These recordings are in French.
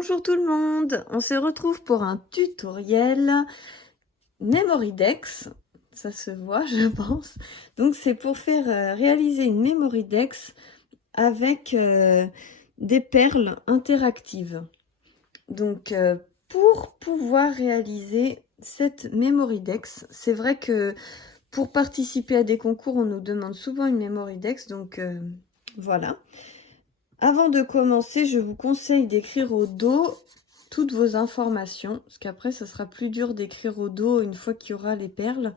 Bonjour tout le monde, on se retrouve pour un tutoriel Memorydex, ça se voit je pense. Donc c'est pour faire réaliser une Memorydex avec des perles interactives. Donc pour pouvoir réaliser cette Memorydex, c'est vrai que pour participer à des concours on nous demande souvent une Memorydex, donc voilà. Avant de commencer, je vous conseille d'écrire au dos toutes vos informations, parce qu'après, ça sera plus dur d'écrire au dos une fois qu'il y aura les perles.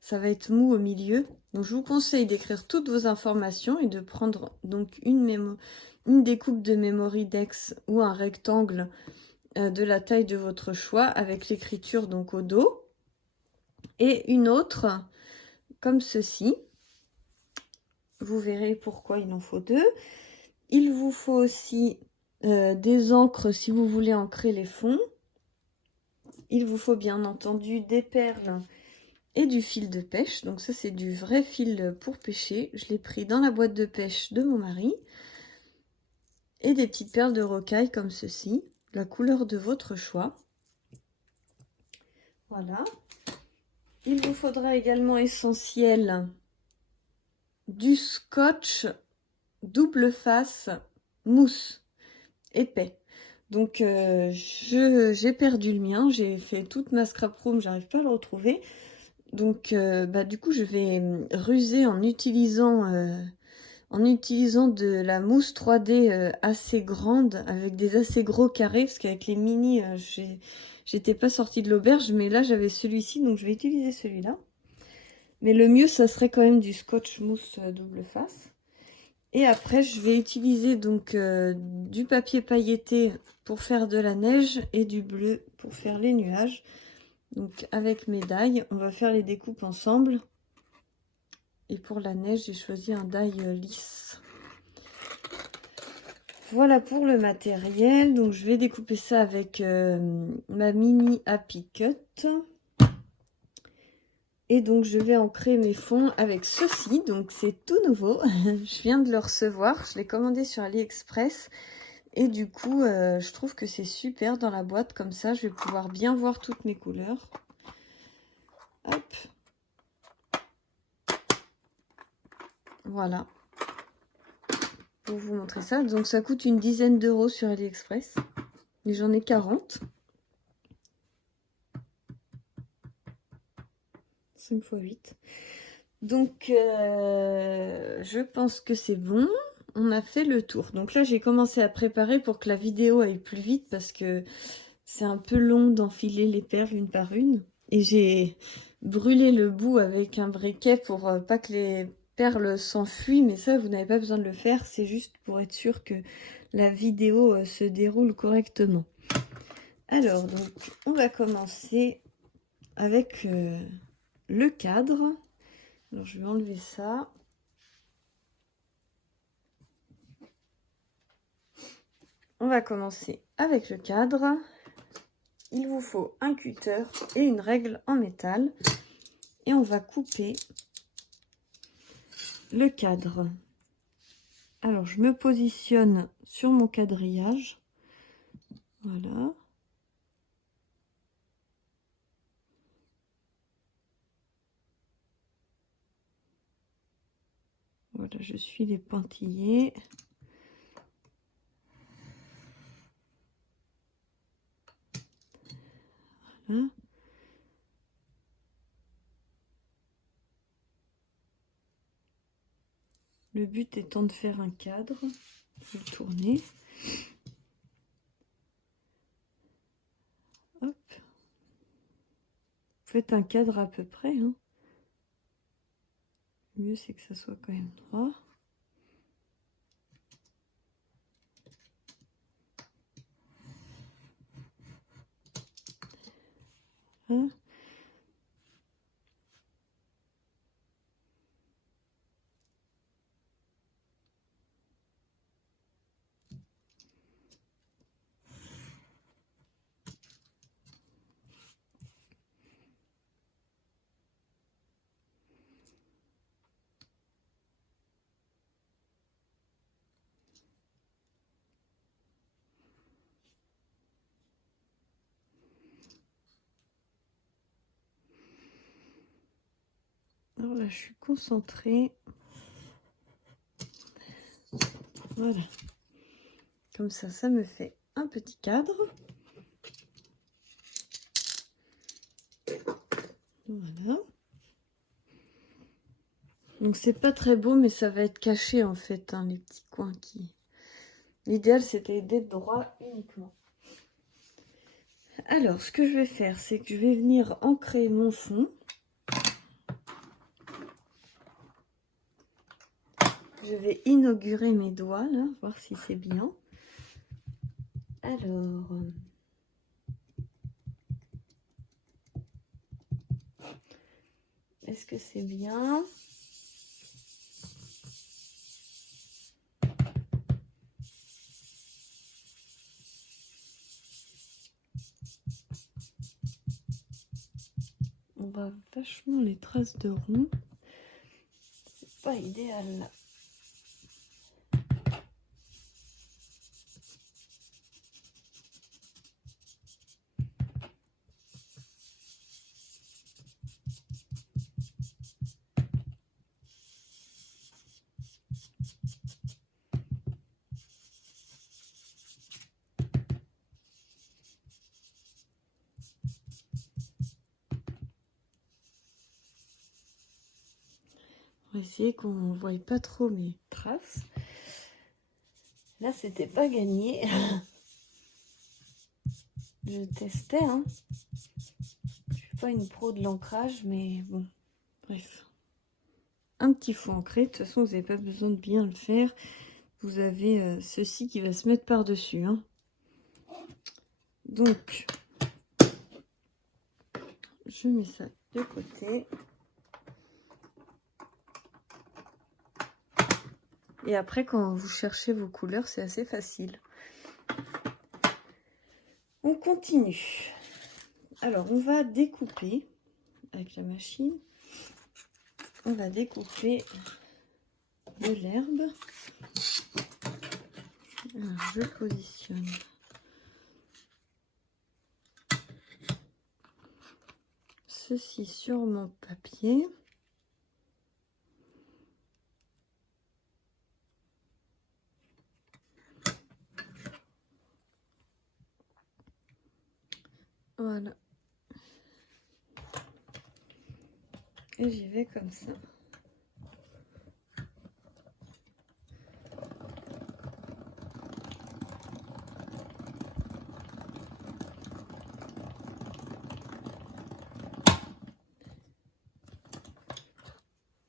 Ça va être mou au milieu. Donc, je vous conseille d'écrire toutes vos informations et de prendre donc une découpe de Memorydex ou un rectangle de la taille de votre choix avec l'écriture donc au dos. Et une autre comme ceci. Vous verrez pourquoi il en faut deux. Il vous faut aussi des encres si vous voulez ancrer les fonds. Il vous faut bien entendu des perles et du fil de pêche. Donc ça c'est du vrai fil pour pêcher. Je l'ai pris dans la boîte de pêche de mon mari. Et des petites perles de rocaille comme ceci. La couleur de votre choix. Voilà. Il vous faudra également essentiel du scotch double face mousse épais. Donc j'ai perdu le mien, j'ai fait toute ma scrap room, j'arrive pas à le retrouver. Donc du coup je vais ruser en utilisant de la mousse 3D assez grande avec des assez gros carrés, parce qu'avec les mini j'étais pas sortie de l'auberge, mais là j'avais celui-ci, donc je vais utiliser celui-là. Mais le mieux ça serait quand même du scotch mousse double face. Et après, je vais utiliser donc du papier pailleté pour faire de la neige et du bleu pour faire les nuages. Donc avec mes die, on va faire les découpes ensemble. Et pour la neige, j'ai choisi un die lisse. Voilà pour le matériel. Donc je vais découper ça avec ma mini Happy Cut. Et donc je vais ancrer mes fonds avec ceci. Donc c'est tout nouveau. Je viens de le recevoir. Je l'ai commandé sur AliExpress. Et du coup, je trouve que c'est super dans la boîte. Comme ça, je vais pouvoir bien voir toutes mes couleurs. Hop. Voilà. Pour vous montrer ça. Donc ça coûte une dizaine d'euros sur AliExpress. Et j'en ai 40. 5 x 8. Donc, je pense que c'est bon. On a fait le tour. Donc là, j'ai commencé à préparer pour que la vidéo aille plus vite parce que c'est un peu long d'enfiler les perles une par une. Et j'ai brûlé le bout avec un briquet pour pas que les perles s'enfuient. Mais ça, vous n'avez pas besoin de le faire. C'est juste pour être sûr que la vidéo se déroule correctement. Alors, donc, on va commencer avec le cadre. Alors, je vais enlever ça. On va commencer avec le cadre. Il vous faut un cutter et une règle en métal. Et on va couper le cadre. Alors, je me positionne sur mon quadrillage. Voilà. Voilà, je suis les pointillés. Voilà. Le but étant de faire un cadre. Je vais le tourner. Hop. Faites un cadre à peu près. Hein. Le mieux, c'est que ça soit quand même droit. Hein. Alors là, je suis concentrée. Voilà. Comme ça me fait un petit cadre. Voilà. Donc c'est pas très beau, mais ça va être caché en fait, hein, les petits coins qui... L'idéal, c'était d'être droit uniquement. Alors, ce que je vais faire, c'est que je vais venir ancrer mon fond. Je vais inaugurer mes doigts, là, voir si c'est bien. Alors... Est-ce que c'est bien? On voit vachement les traces de rond. C'est pas idéal là. On va essayer qu'on ne voie pas trop mes traces. Là, c'était pas gagné. Je testais, hein. Je suis pas une pro de l'ancrage, mais bon, bref. Un petit fond ancré. De toute façon, vous n'avez pas besoin de bien le faire. Vous avez ceci qui va se mettre par-dessus, hein. Donc, je mets ça de côté. Et après, quand vous cherchez vos couleurs, c'est assez facile. On continue. Alors, on va découper avec la machine. On va découper de l'herbe. Alors, je positionne ceci sur mon papier. Voilà. Et j'y vais comme ça.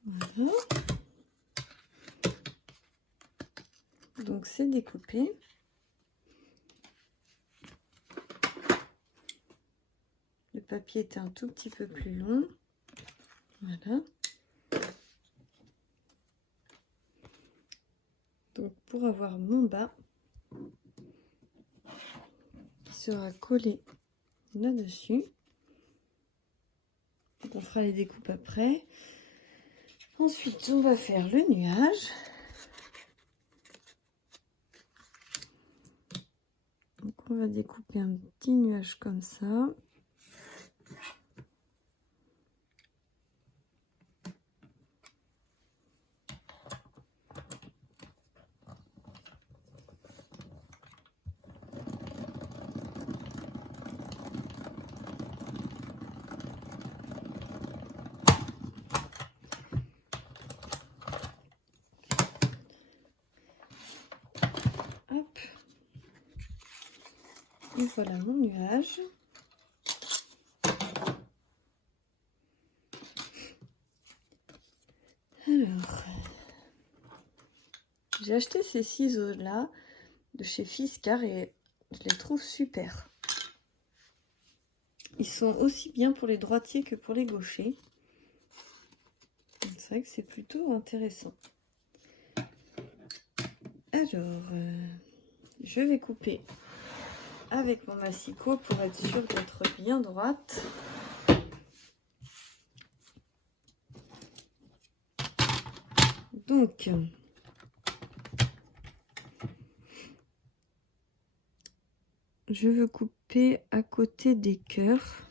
Voilà. Donc c'est découpé. Le papier était un tout petit peu plus long. Voilà. Donc pour avoir mon bas qui sera collé là-dessus. On fera les découpes après. Ensuite, on va faire le nuage. Donc on va découper un petit nuage comme ça. Hop. Et voilà mon nuage. Alors, j'ai acheté ces ciseaux-là de chez Fiskars et je les trouve super. Ils sont aussi bien pour les droitiers que pour les gauchers. C'est vrai que c'est plutôt intéressant. Alors, je vais couper avec mon massicot pour être sûre d'être bien droite. Donc, je veux couper à côté des cœurs.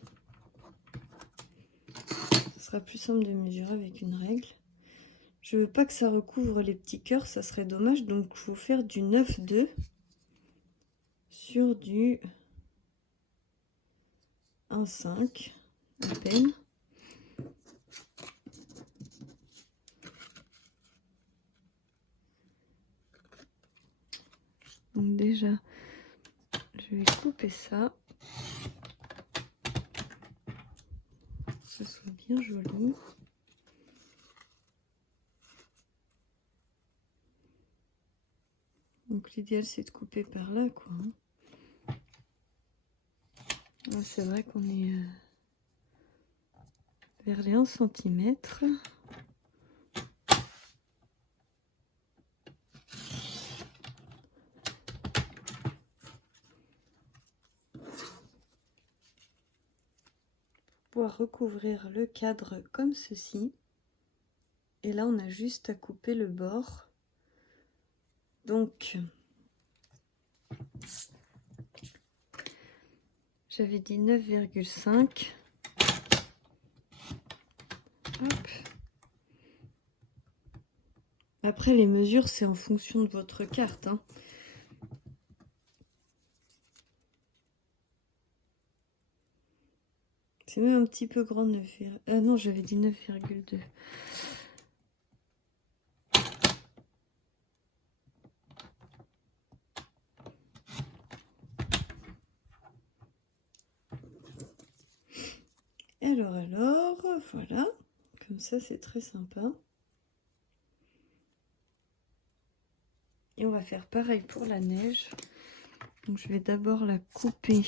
Ce sera plus simple de mesurer avec une règle. Je veux pas que ça recouvre les petits cœurs, ça serait dommage, donc il faut faire du 9,2 sur du 1,5 à peine. Donc déjà, je vais couper ça, que ce soit bien joli. Donc l'idéal c'est de couper par là, quoi. Là, c'est vrai qu'on est vers les 1 cm. Pouvoir recouvrir le cadre comme ceci. Et là, on a juste à couper le bord. Donc, j'avais dit 9,5. Hop. Après, les mesures, c'est en fonction de votre carte, hein. C'est même un petit peu grand, 9. Ah non, j'avais dit 9,2. Alors, voilà. Comme ça, c'est très sympa. Et on va faire pareil pour la neige. Donc, je vais d'abord la couper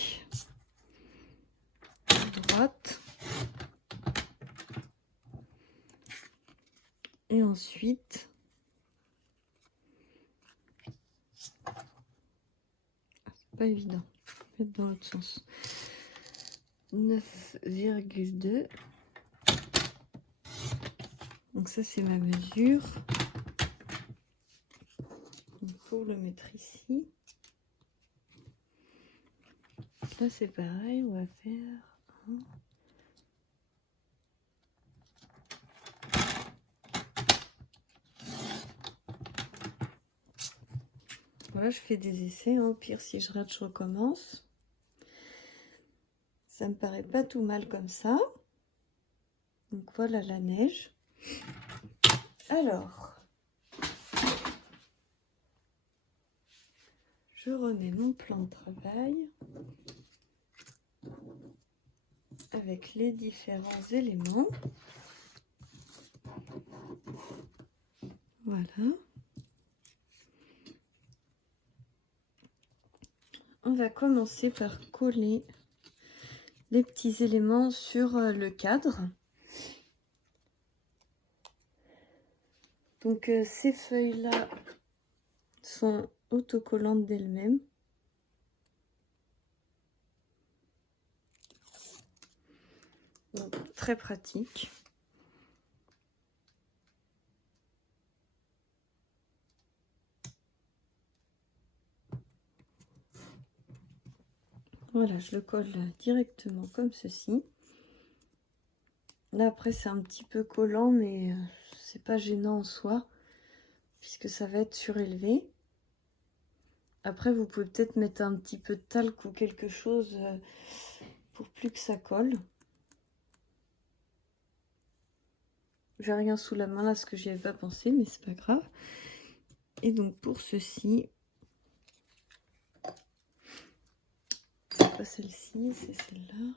à droite. Et ensuite, c'est pas évident, mettre dans l'autre sens. 9,2. Donc ça c'est ma mesure. Donc pour le mettre ici. Là c'est pareil, on va faire un. Voilà, je fais des essais, hein. Au pire si je rate je recommence. Ça me paraît pas tout mal comme ça. Donc voilà la neige. Alors, je remets mon plan de travail avec les différents éléments. Voilà. On va commencer par coller les petits éléments sur le cadre. Donc ces feuilles-là sont autocollantes d'elles-mêmes. Donc très pratique. Voilà, je le colle directement comme ceci. Là après c'est un petit peu collant, mais c'est pas gênant en soi, puisque ça va être surélevé. Après vous pouvez peut-être mettre un petit peu de talc ou quelque chose pour plus que ça colle. J'ai rien sous la main là, ce que j'y avais pas pensé, mais c'est pas grave. Et donc pour ceci, pas celle-ci, c'est celle-là.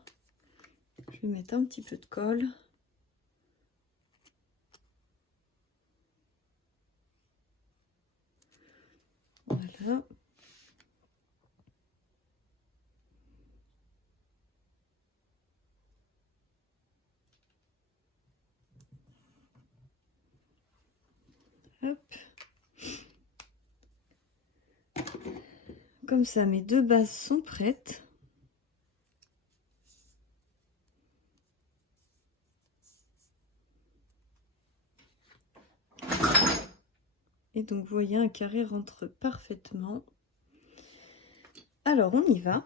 Je vais mettre un petit peu de colle. Voilà. Hop. Comme ça, mes deux bases sont prêtes. Et donc, vous voyez, un carré rentre parfaitement. Alors, on y va.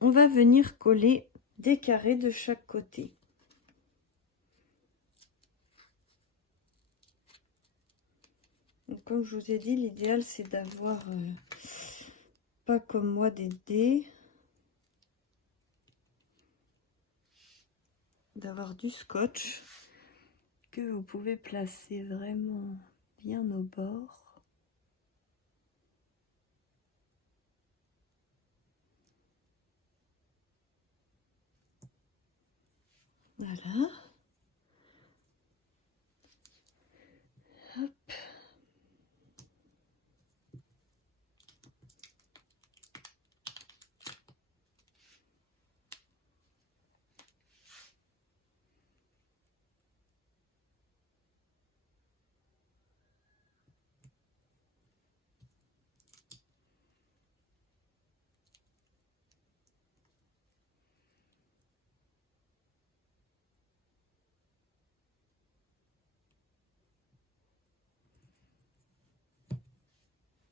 On va venir coller des carrés de chaque côté. comme je vous ai dit, l'idéal c'est d'avoir, pas comme moi, des dés, d'avoir du scotch que vous pouvez placer vraiment bien au bord. Voilà. Hop.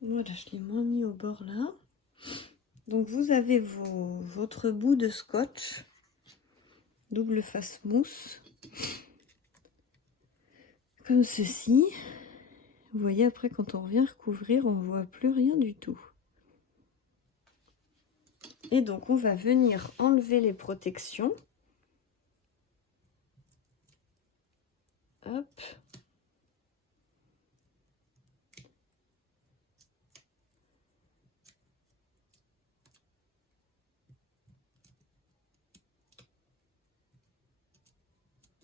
Voilà, je l'ai moins mis au bord là. Donc vous avez votre bout de scotch, double face mousse, comme ceci. Vous voyez, après quand on revient recouvrir, on ne voit plus rien du tout. Et donc on va venir enlever les protections. Hop.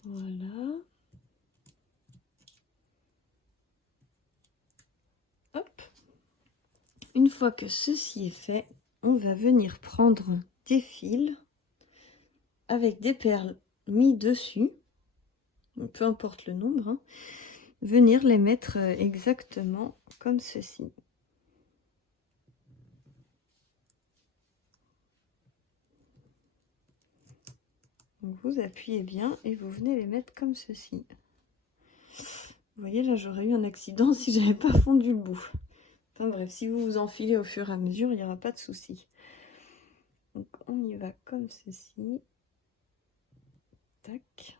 Voilà. Hop. Une fois que ceci est fait, on va venir prendre des fils avec des perles mis dessus, peu importe le nombre, hein, venir les mettre exactement comme ceci. Donc vous appuyez bien et vous venez les mettre comme ceci. Vous voyez, là j'aurais eu un accident si j'avais pas fondu le bout. Enfin bref, si vous vous enfilez au fur et à mesure, il n'y aura pas de souci. Donc on y va comme ceci. Tac.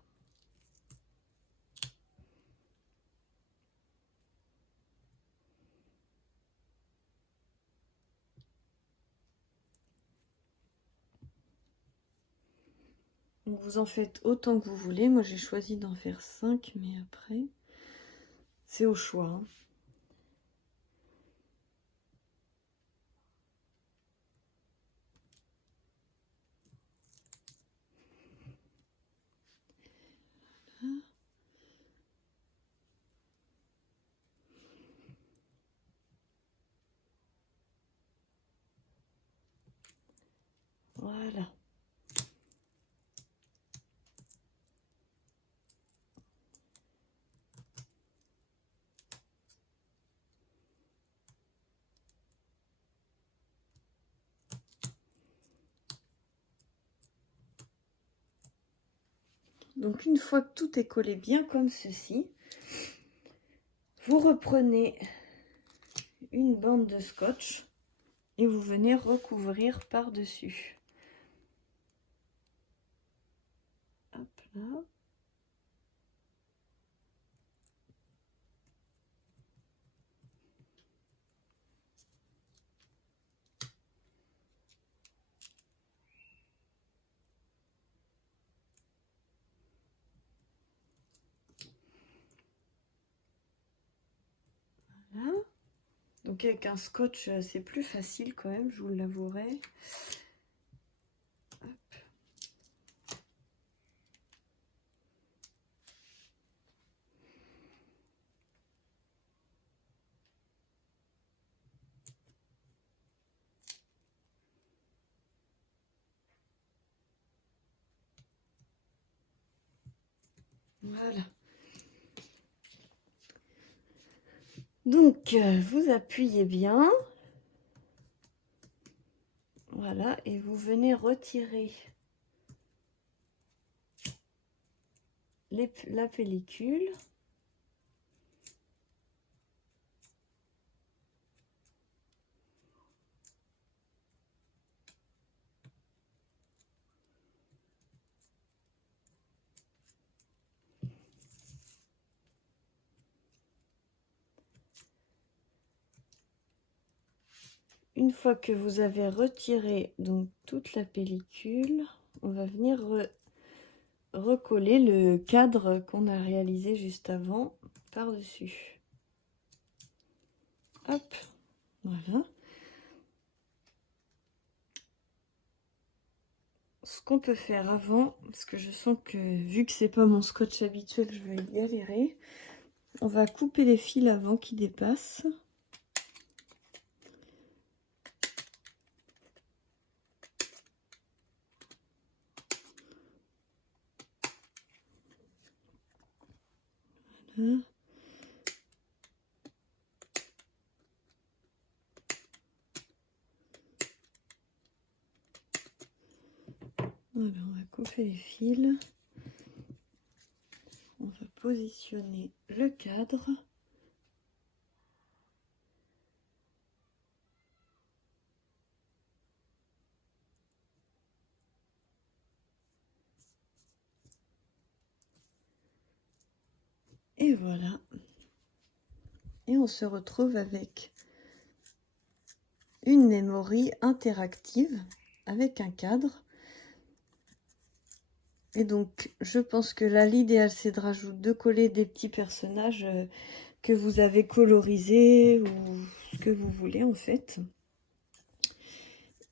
Donc vous en faites autant que vous voulez. Moi j'ai choisi d'en faire 5, mais après c'est au choix, hein. Voilà. Donc une fois que tout est collé bien comme ceci, vous reprenez une bande de scotch et vous venez recouvrir par-dessus. Hop là. Voilà. Donc avec un scotch, c'est plus facile quand même, je vous l'avouerai. Voilà. Donc, vous appuyez bien. Voilà, et vous venez retirer la pellicule. une fois que vous avez retiré donc toute la pellicule, on va venir recoller le cadre qu'on a réalisé juste avant par-dessus. Hop, voilà. Ce qu'on peut faire avant, parce que je sens que vu que c'est pas mon scotch habituel, je vais galérer. On va couper les fils avant qui dépassent. Voilà. Voilà, on va couper les fils. On va positionner le cadre. Et voilà. Et on se retrouve avec une memory interactive avec un cadre. Et donc, je pense que là, l'idéal, c'est de coller des petits personnages que vous avez colorisés ou ce que vous voulez, en fait.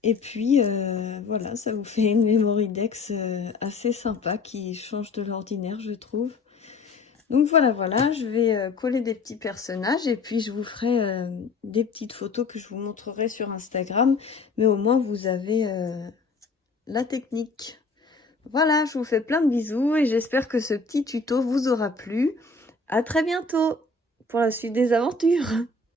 Et puis, voilà, ça vous fait une memory dex assez sympa qui change de l'ordinaire, je trouve. Donc voilà, je vais coller des petits personnages et puis je vous ferai des petites photos que je vous montrerai sur Instagram. Mais au moins, vous avez la technique. Voilà, je vous fais plein de bisous et j'espère que ce petit tuto vous aura plu. À très bientôt pour la suite des aventures.